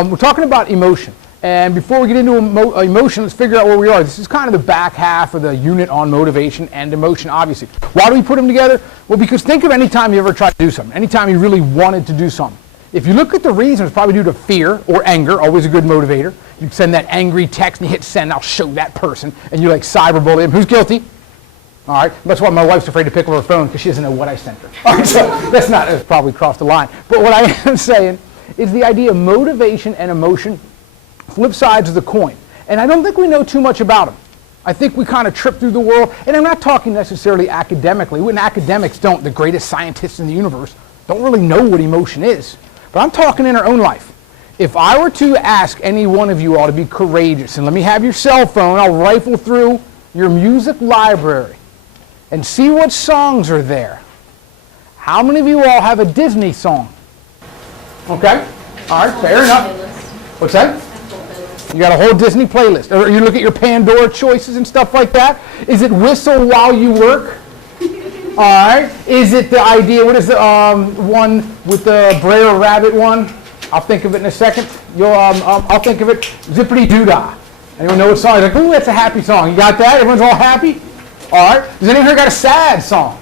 We're talking about emotion. And before we get into emotion, let's figure out where we are. This is kind of the back half of the unit on motivation and emotion, obviously. Why do we put them together? Well, because think of any time you ever tried to do something, any time you really wanted to do something. If you look at the reason, it's probably due to fear or anger, always a good motivator. You send that angry text and you hit send, I'll show that person, and you like cyberbully them. Who's guilty? All right, that's why my wife's afraid to pick up her phone because she doesn't know what I sent her. All right, so that's probably crossed the line. But what I am saying is the idea of motivation and emotion, flip sides of the coin. And I don't think we know too much about them. I think we kind of trip through the world, and I'm not talking necessarily academically. When academics don't, the greatest scientists in the universe don't really know what emotion is. But I'm talking in our own life. If I were to ask any one of you all to be courageous, and let me have your cell phone, I'll rifle through your music library and see what songs are there. How many of you all have a Disney song? Okay, all right, fair enough. What's that? You got a whole Disney playlist. Or you look at your Pandora choices and stuff like that. Is it Whistle While You Work? All right. Is it the idea, what is the one with the Brer Rabbit one? I'll think of it in a second. I'll think of it. Zippity Doo-Dah. Anyone know what song? You're like, ooh, that's a happy song. You got that? Everyone's all happy? All right. Does anyone here got a sad song?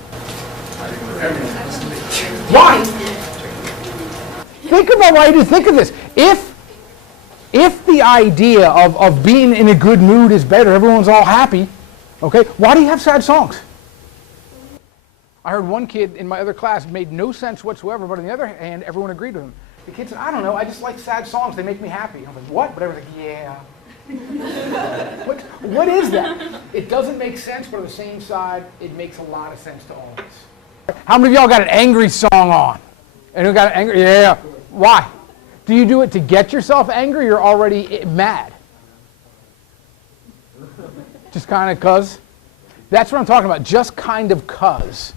Why? Think about why you do. Think of this. If the idea of being in a good mood is better, everyone's all happy, okay, why do you have sad songs? I heard one kid in my other class made no sense whatsoever, but on the other hand, everyone agreed with him. The kid said, I don't know, I just like sad songs, they make me happy. I'm like, what? But everyone's like, yeah. What is that? It doesn't make sense, but on the same side, it makes a lot of sense to all of us. How many of y'all got an angry song on? Anyone got an angry? Yeah. Why? Do you do it to get yourself angry or you're already mad? Just kind of cuz? That's what I'm talking about. Just kind of cuz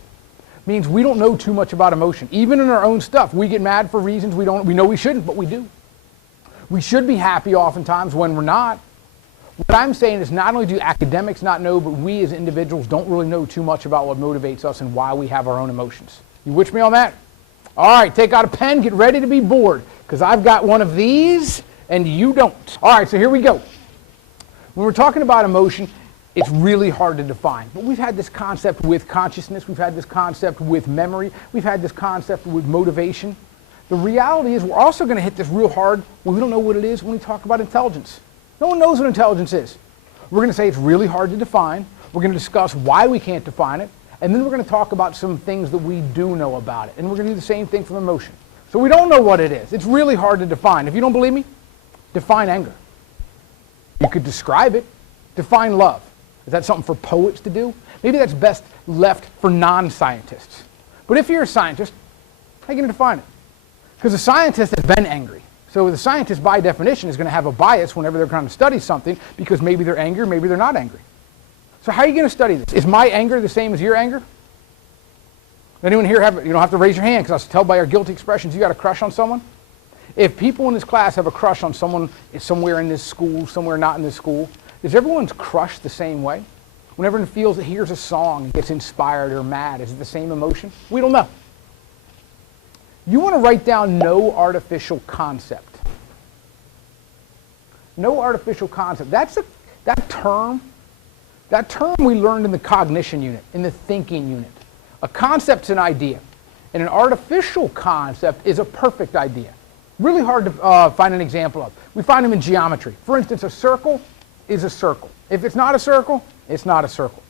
means we don't know too much about emotion. Even in our own stuff, we get mad for reasons we know we shouldn't, but we do. We should be happy oftentimes when we're not. What I'm saying is not only do academics not know, but we as individuals don't really know too much about what motivates us and why we have our own emotions. You with me on that? All right, take out a pen, get ready to be bored, because I've got one of these and you don't. All right, so here we go. When we're talking about emotion, it's really hard to define. But we've had this concept with consciousness, we've had this concept with memory, we've had this concept with motivation. The reality is we're also going to hit this real hard when we don't know what it is when we talk about intelligence. No one knows what intelligence is. We're going to say it's really hard to define. We're going to discuss why we can't define it. And then we're going to talk about some things that we do know about it. And we're going to do the same thing from emotion. So we don't know what it is. It's really hard to define. If you don't believe me, define anger. You could describe it. Define love. Is that something for poets to do? Maybe that's best left for non-scientists. But if you're a scientist, how are you going to define it? Because a scientist has been angry. So the scientist, by definition, is going to have a bias whenever they're trying to study something because maybe they're angry, maybe they're not angry. So how are you going to study this? Is my anger the same as your anger? Anyone here you don't have to raise your hand because I'll tell by your guilty expressions you got a crush on someone? If people in this class have a crush on someone somewhere in this school, somewhere not in this school, is everyone's crush the same way? When everyone feels that hears a song and gets inspired or mad, is it the same emotion? We don't know. You want to write down no artificial concept. No artificial concept. That term we learned in the cognition unit, in the thinking unit. A concept's an idea, and an artificial concept is a perfect idea. Really hard to find an example of. We find them in geometry. For instance, a circle is a circle. If it's not a circle, it's not a circle.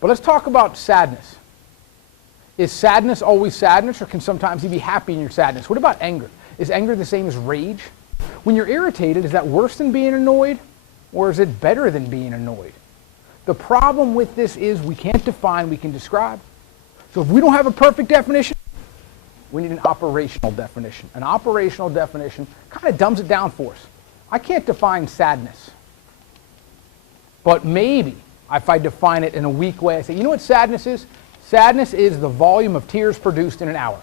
But let's talk about sadness. Is sadness always sadness, or can sometimes you be happy in your sadness? What about anger? Is anger the same as rage? When you're irritated, is that worse than being annoyed, or is it better than being annoyed? The problem with this is we can't define, we can describe. So if we don't have a perfect definition, we need an operational definition. An operational definition kind of dumbs it down for us. I can't define sadness. But maybe if I define it in a weak way, I say, you know what sadness is? Sadness is the volume of tears produced in an hour.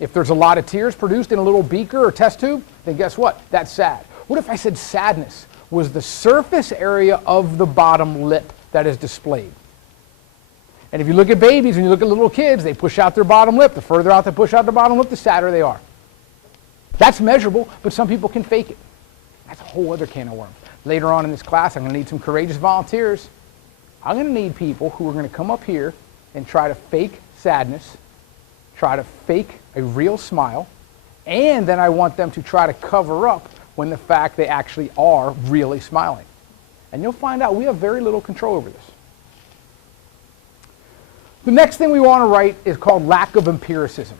If there's a lot of tears produced in a little beaker or test tube, then guess what? That's sad. What if I said sadness was the surface area of the bottom lip that is displayed? And if you look at babies and you look at little kids, they push out their bottom lip. The further out they push out their bottom lip, the sadder they are. That's measurable, but some people can fake it. That's a whole other can of worms. Later on in this class, I'm going to need some courageous volunteers. I'm going to need people who are going to come up here and try to fake sadness, try to fake a real smile, and then I want them to try to cover up when the fact they actually are really smiling. And you'll find out we have very little control over this. The next thing we want to write is called lack of empiricism.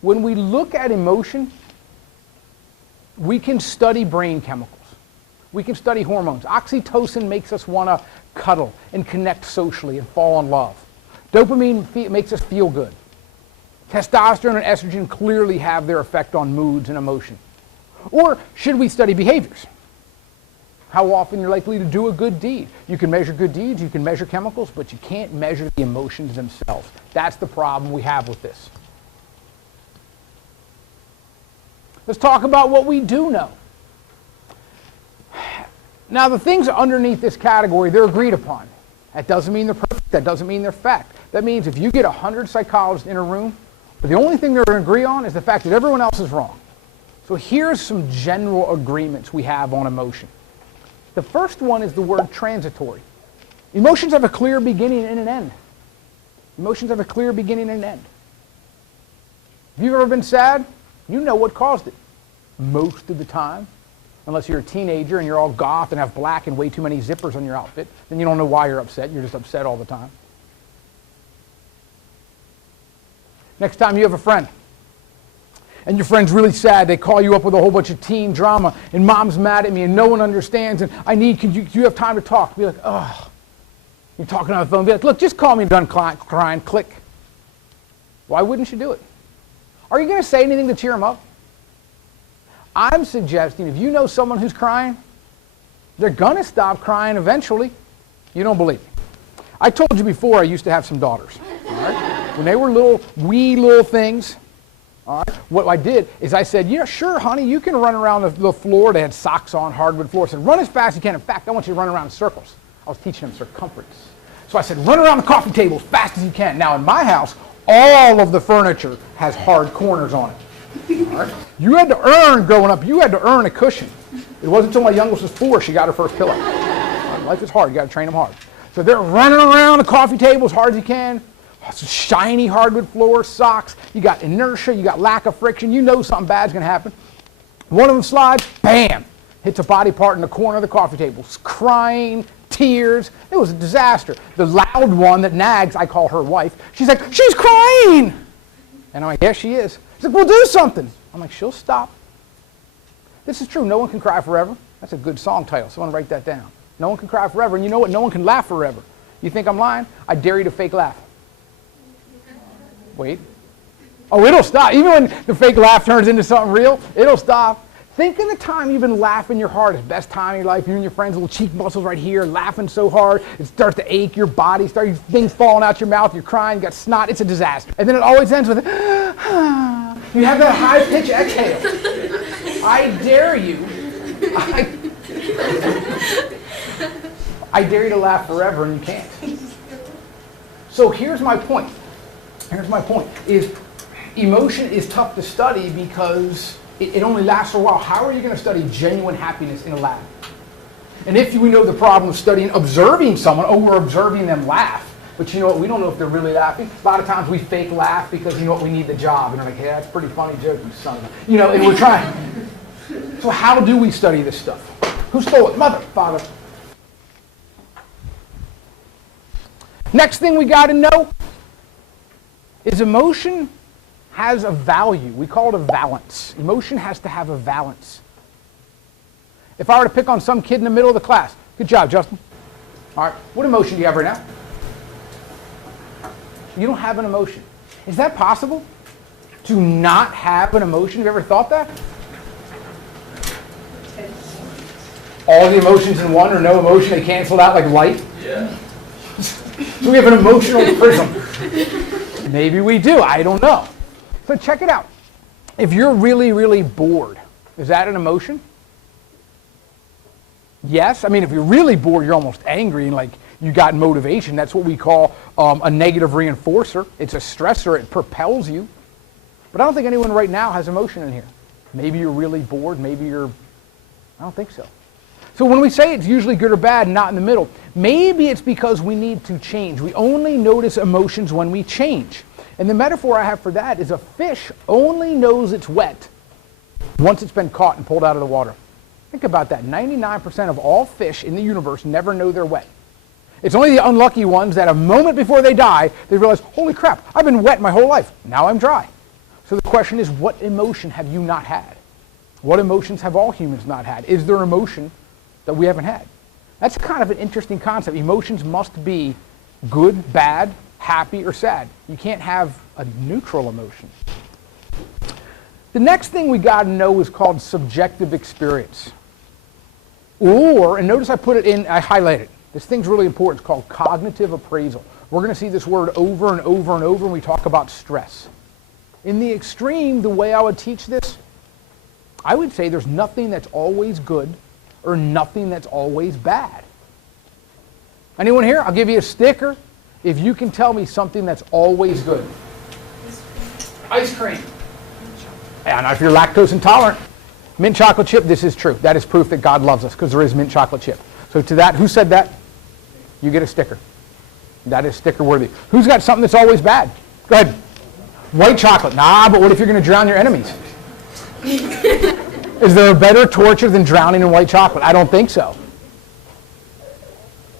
When we look at emotion, we can study brain chemicals. We can study hormones. Oxytocin makes us want to cuddle and connect socially and fall in love. Dopamine makes us feel good. Testosterone and estrogen clearly have their effect on moods and emotion. Or should we study behaviors? How often you're likely to do a good deed. You can measure good deeds, you can measure chemicals, but you can't measure the emotions themselves. That's the problem we have with this. Let's talk about what we do know. Now, the things underneath this category, they're agreed upon. That doesn't mean they're perfect. That doesn't mean they're fact. That means if you get 100 psychologists in a room, but the only thing they're going to agree on is the fact that everyone else is wrong. So here's some general agreements we have on emotion. The first one is the word transitory. Emotions have a clear beginning and an end. Emotions have a clear beginning and an end. If you've ever been sad, you know what caused it. Most of the time. Unless you're a teenager and you're all goth and have black and way too many zippers on your outfit, then you don't know why you're upset. You're just upset all the time. Next time you have a friend, and your friend's really sad, they call you up with a whole bunch of teen drama, and mom's mad at me, and no one understands, and do you have time to talk? Be like, oh. You're talking on the phone, be like, look, just call me done crying, click. Why wouldn't you do it? Are you going to say anything to cheer them up? I'm suggesting if you know someone who's crying, they're going to stop crying eventually. You don't believe me. I told you before I used to have some daughters. All right? When they were wee little things, all right, what I did is I said, yeah, sure, honey, you can run around the floor. They had socks on, hardwood floor. I said, run as fast as you can. In fact, I want you to run around in circles. I was teaching them circumference. So I said, run around the coffee table as fast as you can. Now, in my house, all of the furniture has hard corners on it. All right? You had to earn, growing up, you had to earn a cushion. It wasn't until my youngest was 4 she got her first pillow. Life is hard. You got to train them hard. So they're running around the coffee table as hard as you can. Shiny hardwood floor, socks. You got inertia. You got lack of friction. You know something bad's going to happen. One of them slides, bam, hits a body part in the corner of the coffee table. Crying, tears. It was a disaster. The loud one that nags, I call her wife, she's like, she's crying. And I'm like, yes, she is. She's like, well, do something. I'm like, she'll stop. This is true. No one can cry forever. That's a good song title. Someone write that down. No one can cry forever. And you know what? No one can laugh forever. You think I'm lying? I dare you to fake laugh. Wait. Oh, it'll stop. Even when the fake laugh turns into something real, it'll stop. Think of the time you've been laughing your hardest, best time of your life. You and your friends, little cheek muscles right here, laughing so hard, it starts to ache, your body starts, things falling out your mouth, you're crying, you got snot, it's a disaster. And then it always ends with, you have that high-pitched exhale. I dare you. I dare you to laugh forever, and you can't. So here's my point. Is emotion is tough to study because it only lasts for a while. How are you going to study genuine happiness in a lab? And if we know the problem of studying, observing someone, we're observing them laugh. But you know what? We don't know if they're really laughing. A lot of times we fake laugh because, you know what, we need the job. And they're like, hey, that's a pretty funny joke, you son of a... You know, and we're trying. So how do we study this stuff? Who stole it? Mother, father. Next thing we got to know is emotion has a value. We call it a valence. Emotion has to have a valence. If I were to pick on some kid in the middle of the class, good job, Justin. All right, what emotion do you have right now? You don't have an emotion. Is that possible? To not have an emotion? Have you ever thought that? All the emotions in one or no emotion, they canceled out like light? Yeah. So we have an emotional prism. Maybe we do, I don't know. So check it out. If you're really, really bored, is that an emotion? Yes. I mean, if you're really bored, you're almost angry and like you got motivation. That's what we call a negative reinforcer. It's a stressor. It propels you. But I don't think anyone right now has emotion in here. Maybe you're really bored, maybe you're, I don't think so. So when we say it's usually good or bad, not in the middle, maybe it's because we need to change. We only notice emotions when we change. And the metaphor I have for that is a fish only knows it's wet once it's been caught and pulled out of the water. Think about that. 99% of all fish in the universe never know they're wet. It's only the unlucky ones that a moment before they die, they realize, holy crap, I've been wet my whole life. Now I'm dry. So the question is, what emotion have you not had? What emotions have all humans not had? Is there emotion that we haven't had? That's kind of an interesting concept. Emotions must be good, bad, happy, or sad. You can't have a neutral emotion. The next thing we got to know is called subjective experience. Or, and notice I put it in, I highlighted it. This thing's really important. It's called cognitive appraisal. We're going to see this word over and over and over when we talk about stress. In the extreme, the way I would teach this, I would say there's nothing that's always good or nothing that's always bad. Anyone here? I'll give you a sticker if you can tell me something that's always good. Ice cream. And if you're lactose intolerant, mint chocolate chip, this is true. That is proof that God loves us because there is mint chocolate chip. So to that, who said that? You get a sticker. That is sticker worthy. Who's got something that's always bad? Go ahead. White chocolate. Nah, but what if you're going to drown your enemies? Is there a better torture than drowning in white chocolate? I don't think so.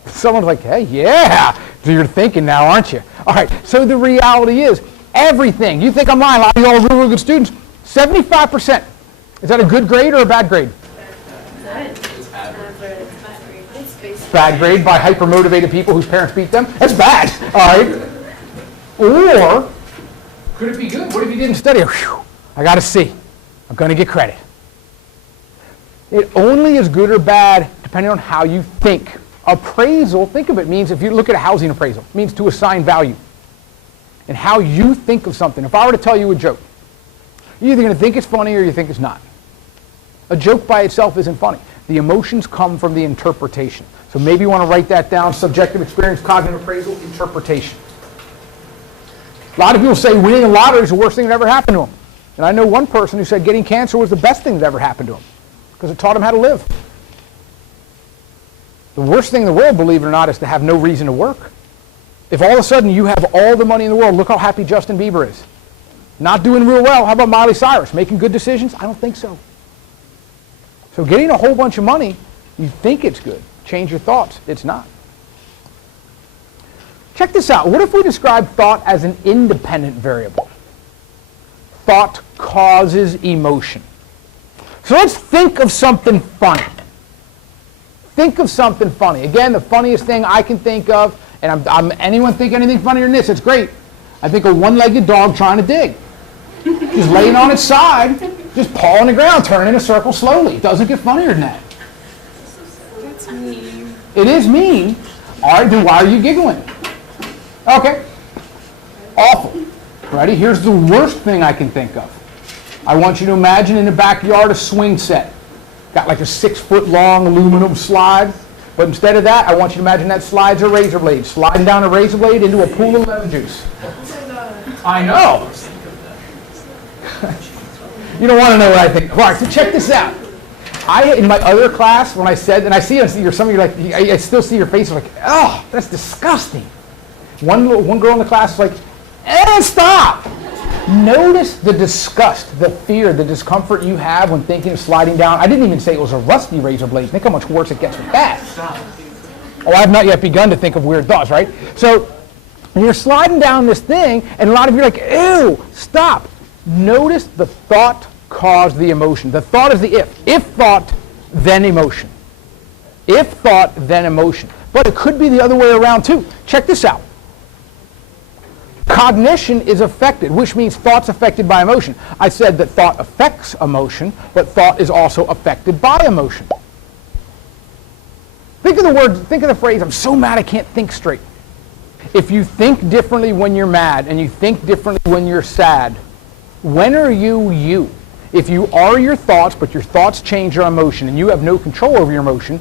Someone's like, hey, yeah. So you're thinking now, aren't you? All right, so the reality is, everything. You think I'm lying, a lot of you all are really good students. 75%. Is that a good grade or a bad grade? Bad grade by hyper-motivated people whose parents beat them? That's bad, all right? Or, could it be good? What if you didn't study? Whew, I got a C. I'm going to get credit. It only is good or bad depending on how you think. Appraisal, think of it, means, if you look at a housing appraisal, it means to assign value. And how you think of something. If I were to tell you a joke, you're either going to think it's funny or you think it's not. A joke by itself isn't funny. The emotions come from the interpretation. So maybe you want to write that down. Subjective experience, cognitive appraisal, interpretation. A lot of people say winning the lottery is the worst thing that ever happened to them. And I know one person who said getting cancer was the best thing that ever happened to him because it taught him how to live. The worst thing in the world, believe it or not, is to have no reason to work. If all of a sudden you have all the money in the world, look how happy Justin Bieber is. Not doing real well. How about Miley Cyrus? Making good decisions? I don't think so. So getting a whole bunch of money, you think it's good. Change your thoughts. It's not. Check this out. What if we describe thought as an independent variable? Thought causes emotion. So let's think of something funny. Think of something funny. Again, the funniest thing I can think of, and anyone think anything funnier than this, it's great. I think a one-legged dog trying to dig. Just laying on its side, just pawing the ground, turning in a circle slowly. It doesn't get funnier than that. That's mean. It is mean. All right, then why are you giggling? Okay. Awful. Ready? Here's the worst thing I can think of. I want you to imagine in the backyard a swing set. Got like a 6-foot-long aluminum slide. But instead of that, I want you to imagine that slide's a razor blade. Sliding down a razor blade into a pool of lemon juice. I know. You don't want to know what I think. All right, so check this out. In my other class, when I said, and I see some of you like, I still see your faces like, oh, that's disgusting. One girl in the class is like, stop. Notice the disgust, the fear, the discomfort you have when thinking of sliding down. I didn't even say it was a rusty razor blade. Think how much worse it gets with that. Oh, I've not yet begun to think of weird thoughts, right? So you're sliding down this thing, and a lot of you are like, ew, stop. Notice the thought caused the emotion. The thought is the if. If thought, then emotion. If thought, then emotion. But it could be the other way around too. Check this out. Cognition is affected, which means thought's affected by emotion. I said that thought affects emotion, but thought is also affected by emotion. Think of the phrase, I'm so mad I can't think straight. If you think differently when you're mad and you think differently when you're sad, when are you you? If you are your thoughts, but your thoughts change your emotion and you have no control over your emotion,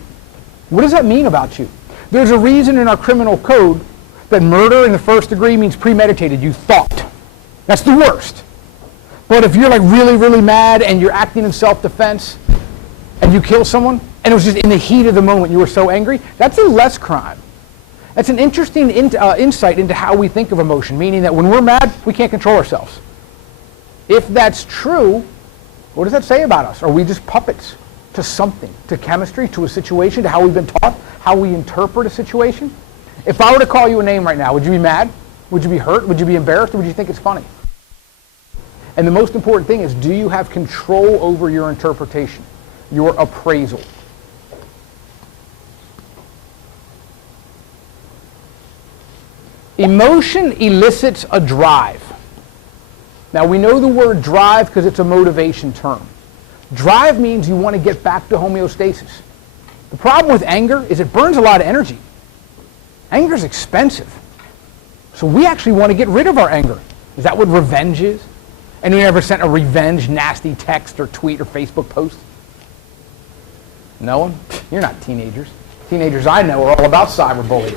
what does that mean about you? There's a reason in our criminal code that murder in the first degree means premeditated. You thought. That's the worst. But if you're like really, really mad and you're acting in self-defense and you kill someone, and it was just in the heat of the moment you were so angry, that's a less crime. That's an interesting insight into how we think of emotion, meaning that when we're mad, we can't control ourselves. If that's true, what does that say about us? Are we just puppets to something, to chemistry, to a situation, to how we've been taught, how we interpret a situation? If I were to call you a name right now, would you be mad? Would you be hurt? Would you be embarrassed? Or would you think it's funny? And the most important thing is, do you have control over your interpretation, your appraisal? Emotion elicits a drive. Now we know the word drive because it's a motivation term. Drive means you want to get back to homeostasis. The problem with anger is it burns a lot of energy. Anger is expensive. So we actually want to get rid of our anger. Is that what revenge is? Anyone ever sent a revenge nasty text or tweet or Facebook post? No one? You're not teenagers. Teenagers I know are all about cyberbullying.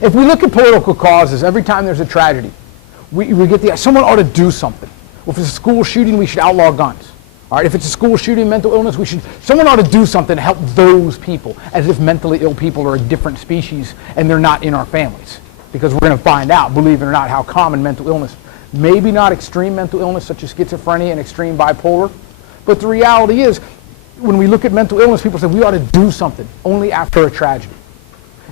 If we look at political causes, every time there's a tragedy, we get someone ought to do something. Well, if it's a school shooting, we should outlaw guns. All right, if it's a school shooting, mental illness, someone ought to do something to help those people, as if mentally ill people are a different species and they're not in our families. Because we're going to find out, believe it or not, how common mental illness, maybe not extreme mental illness such as schizophrenia and extreme bipolar, but the reality is, when we look at mental illness, people say we ought to do something only after a tragedy.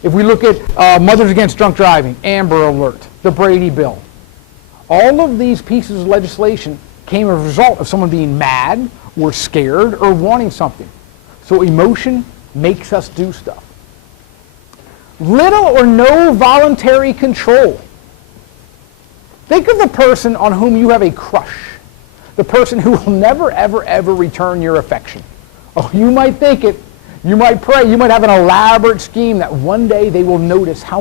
If we look at Mothers Against Drunk Driving, Amber Alert, the Brady Bill, all of these pieces of legislation came as a result of someone being mad or scared or wanting something. So emotion makes us do stuff. Little or no voluntary control. Think of the person on whom you have a crush, the person who will never, ever, ever return your affection. Oh, you might think it. You might pray, you might have an elaborate scheme that one day they will notice how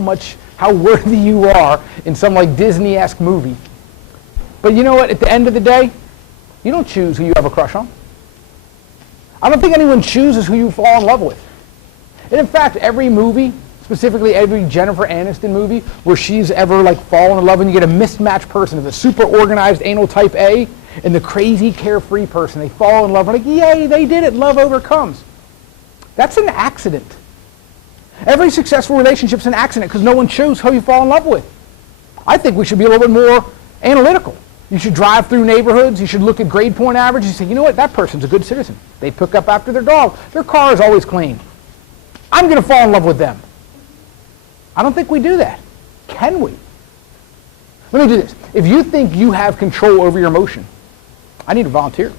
worthy you are in some like Disney-esque movie. But you know what, at the end of the day, you don't choose who you have a crush on. I don't think anyone chooses who you fall in love with. And in fact, every movie, specifically every Jennifer Aniston movie, where she's ever like fallen in love and you get a mismatched person, the super organized anal type A and the crazy carefree person, they fall in love and like, yay, they did it, love overcomes. That's an accident. Every successful relationship's an accident because no one chose who you fall in love with. I think we should be a little bit more analytical. You should drive through neighborhoods. You should look at grade point averages and say, you know what, that person's a good citizen. They pick up after their dog. Their car is always clean. I'm going to fall in love with them. I don't think we do that. Can we? Let me do this. If you think you have control over your emotion, I need a volunteer.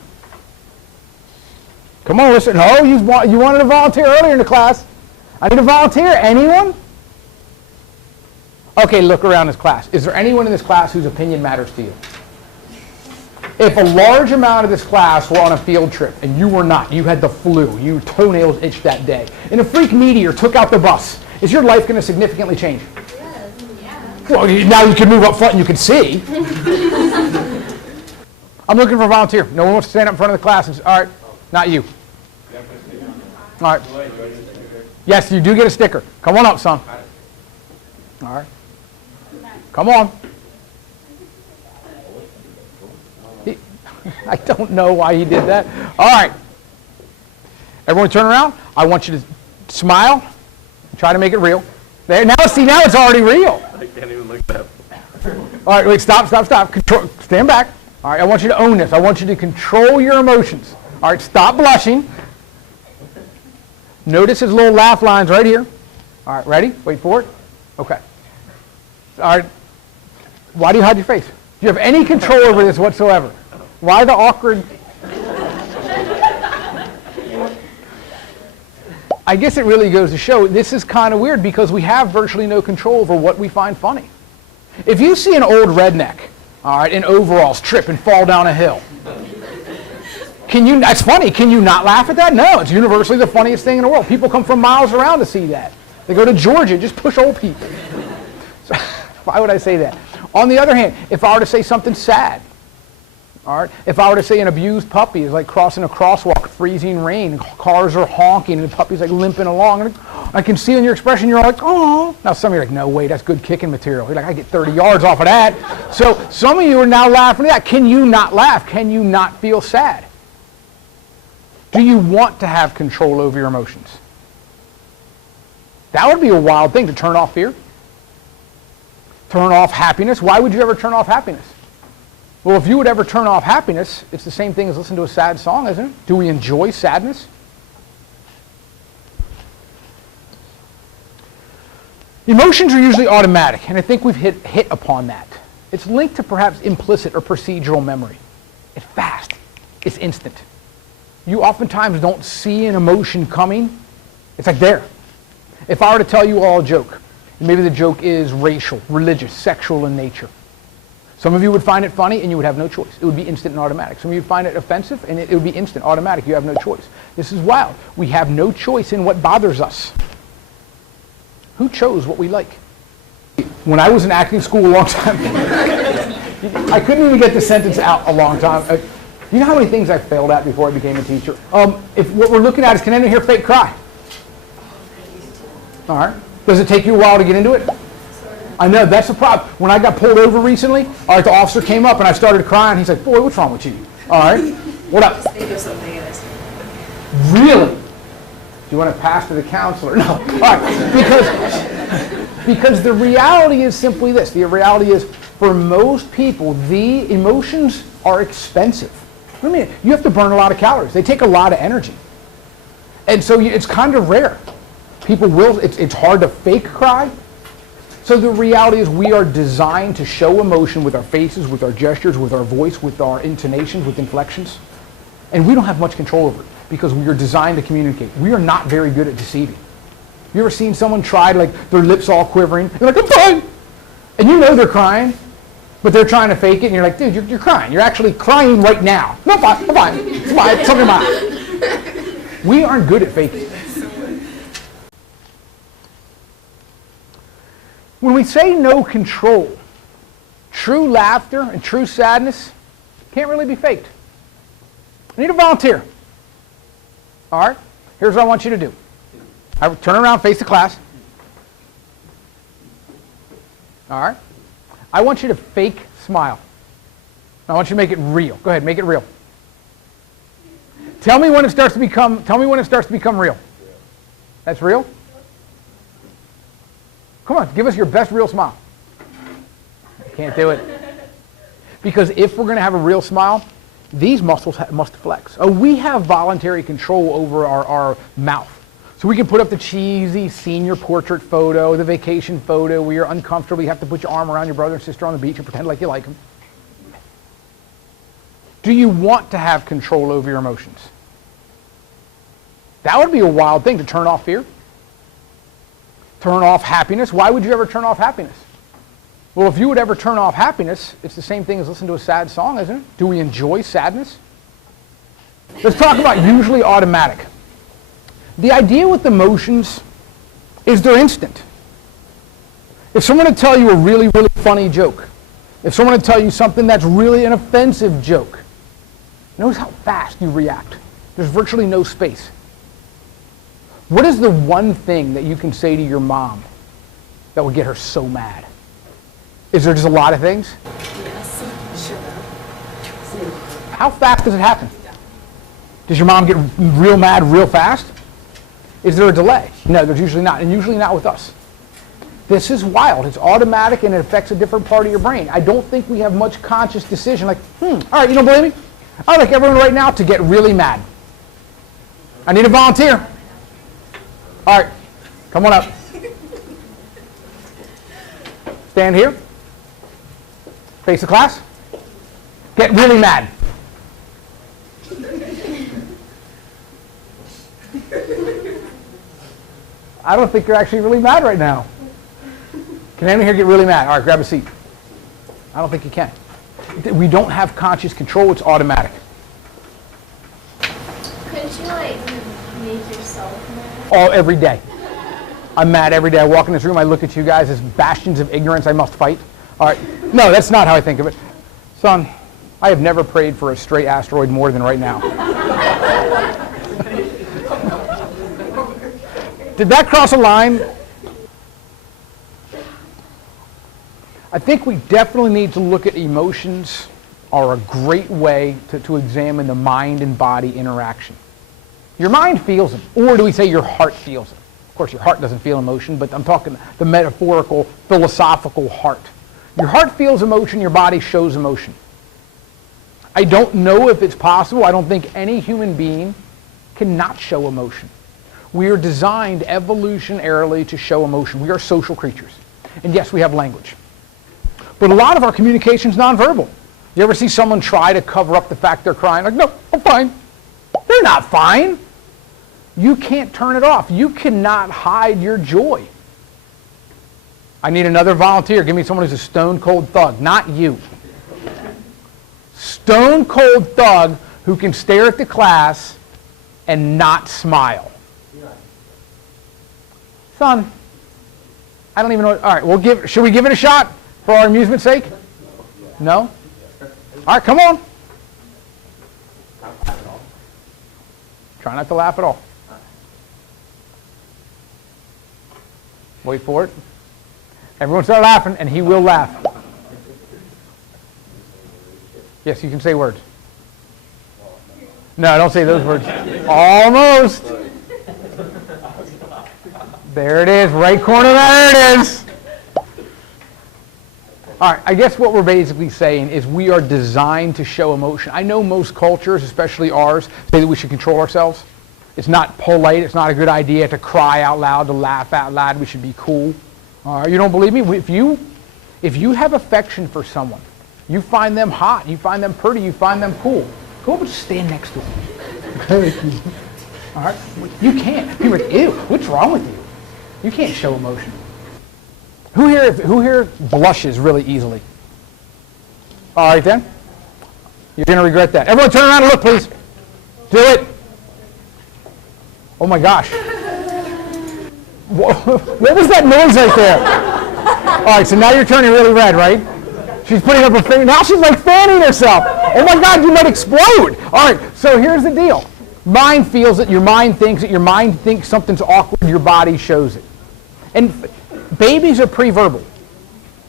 Come on, listen. Oh, you wanted to volunteer earlier in the class. I need a volunteer. Anyone? Okay, look around this class. Is there anyone in this class whose opinion matters to you? If a large amount of this class were on a field trip and you were not, you had the flu, your toenails itched that day, and a freak meteor took out the bus, is your life going to significantly change? Yes. Yeah. Well, now you can move up front and you can see. I'm looking for a volunteer. No one wants to stand up in front of the class and say, all right, not you. All right. Yes, you do get a sticker. Come on up, son. All right. Come on. I don't know why he did that. All right. Everyone turn around. I want you to smile and try to make it real. There. Now, see, now it's already real. I can't even look that. All right, wait, stop. Control, stand back. All right, I want you to own this. I want you to control your emotions. All right, stop blushing. Notice his little laugh lines right here. All right, ready? Wait for it. Okay. All right. Why do you hide your face? Do you have any control over this whatsoever? Why the awkward? I guess it really goes to show this is kind of weird because we have virtually no control over what we find funny. If you see an old redneck, all right, in overalls trip and fall down a hill, that's funny. Can you not laugh at that? No, it's universally the funniest thing in the world. People come from miles around to see that. They go to Georgia, just push old people. So, why would I say that? On the other hand, if I were to say something sad, All right. If I were to say an abused puppy is like crossing a crosswalk, freezing rain, cars are honking, and the puppy's like limping along, and I can see in your expression you're like, oh. Now some of you are like, no way, that's good kicking material. You're like, I get 30 yards off of that. So some of you are now laughing at that. Can you not laugh? Can you not feel sad? Do you want to have control over your emotions? That would be a wild thing, to turn off fear. Turn off happiness. Why would you ever turn off happiness? Well, if you would ever turn off happiness, it's the same thing as listen to a sad song, isn't it? Do we enjoy sadness? Emotions are usually automatic, and I think we've hit upon that. It's linked to perhaps implicit or procedural memory. It's fast. It's instant. You oftentimes don't see an emotion coming. It's like there. If I were to tell you all a joke, and maybe the joke is racial, religious, sexual in nature, some of you would find it funny and you would have no choice. It would be instant and automatic. Some of you would find it offensive and it would be instant, automatic. You have no choice. This is wild. We have no choice in what bothers us. Who chose what we like? When I was in acting school a long time ago, I couldn't even get the sentence out a long time. You know how many things I failed at before I became a teacher? If what we're looking at is, can anyone here fake cry? All right. Does it take you a while to get into it? I know, that's the problem. When I got pulled over recently, all right, the officer came up and I started crying. He's like, boy, what's wrong with you? All right, what up? Think of something else. Really? Do you want to pass to the counselor? No. All right, because the reality is simply this. The reality is, for most people, the emotions are expensive. I mean, you have to burn a lot of calories. They take a lot of energy. And so it's kind of rare. People will, it's hard to fake cry. So the reality is we are designed to show emotion with our faces, with our gestures, with our voice, with our intonations, with inflections. And we don't have much control over it because we are designed to communicate. We are not very good at deceiving. You ever seen someone try, like their lips all quivering? They're like, I'm fine. And you know they're crying, but they're trying to fake it. And you're like, dude, you're crying. You're actually crying right now. No, I'm fine. I'm fine. It's fine. It's something about. We aren't good at faking. When we say no control, true laughter and true sadness can't really be faked. I need a volunteer. All right? Here's what I want you to do. I turn around, face the class. All right? I want you to fake smile. I want you to make it real. Go ahead, make it real. Tell me when it starts to become real. That's real? Come on, give us your best real smile. You can't do it. Because if we're going to have a real smile, these muscles must flex. Oh, we have voluntary control over our mouth. So we can put up the cheesy senior portrait photo, the vacation photo where you're uncomfortable, you have to put your arm around your brother and sister on the beach and pretend like you like them. Do you want to have control over your emotions? That would be a wild thing, to turn off fear. Turn off happiness. Why would you ever turn off happiness? Well, if you would ever turn off happiness, it's the same thing as listen to a sad song, isn't it? Do we enjoy sadness? Let's talk about usually automatic. The idea with emotions is they're instant. If someone would tell you a really, really funny joke, if someone would tell you something that's really an offensive joke, notice how fast you react. There's virtually no space. What is the one thing that you can say to your mom that would get her so mad? Is there just a lot of things? Yes. Sure. How fast does it happen? Does your mom get real mad real fast? Is there a delay? No, there's usually not, and usually not with us. This is wild. It's automatic and it affects a different part of your brain. I don't think we have much conscious decision like, all right, you don't believe me? I'd like everyone right now to get really mad. I need a volunteer. All right, come on up. Stand here. Face the class. Get really mad. I don't think you're actually really mad right now. Can anyone here get really mad? All right, grab a seat. I don't think you can. We don't have conscious control. It's automatic. Couldn't you, make yourself mad? Every day. I'm mad every day. I walk in this room, I look at you guys as bastions of ignorance I must fight. All right. No, that's not how I think of it. Son, I have never prayed for a stray asteroid more than right now. Did that cross a line? I think we definitely need to look at emotions are a great way to examine the mind and body interaction. Your mind feels them, or do we say your heart feels them? Of course, your heart doesn't feel emotion, but I'm talking the metaphorical, philosophical heart. Your heart feels emotion, your body shows emotion. I don't know if it's possible. I don't think any human being cannot show emotion. We are designed evolutionarily to show emotion. We are social creatures. And yes, we have language. But a lot of our communication is nonverbal. You ever see someone try to cover up the fact they're crying? Like, no, I'm fine. They're not fine. You can't turn it off. You cannot hide your joy. I need another volunteer. Give me someone who's a stone cold thug. Not you. Stone cold thug who can stare at the class and not smile. Son, I don't even know. All right, should we give it a shot for our amusement's sake? No? All right, come on. Try not to laugh at all. Wait for it. Everyone start laughing, and he will laugh. Yes, you can say words. No, don't say those words. Almost. There it is, right corner, there it is. All right, I guess what we're basically saying is we are designed to show emotion. I know most cultures, especially ours, say that we should control ourselves. It's not polite, it's not a good idea to cry out loud, to laugh out loud, we should be cool. All right, you don't believe me? If you have affection for someone, you find them hot, you find them pretty, you find them cool, go over and stand next to them. All right, you can't. People are like, ew, what's wrong with you? You can't show emotion. Who here blushes really easily? All right then. You're going to regret that. Everyone turn around and look, please. Do it. Oh my gosh. What was that noise right there? All right, so now you're turning really red, right? She's putting up her finger. Now she's like fanning herself. Oh my God, you might explode. All right, so here's the deal. Mind feels it, your mind thinks it, your mind thinks something's awkward, your body shows it. And babies are pre-verbal.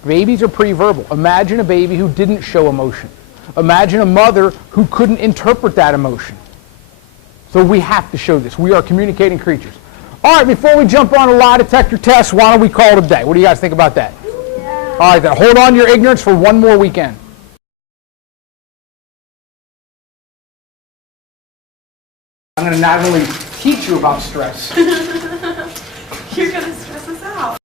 Babies are pre-verbal. Imagine a baby who didn't show emotion. Imagine a mother who couldn't interpret that emotion. So we have to show this. We are communicating creatures. All right, before we jump on a lie detector test, why don't we call it a day? What do you guys think about that? Yeah. All right, then hold on to your ignorance for one more weekend. I'm going to not only teach you about stress,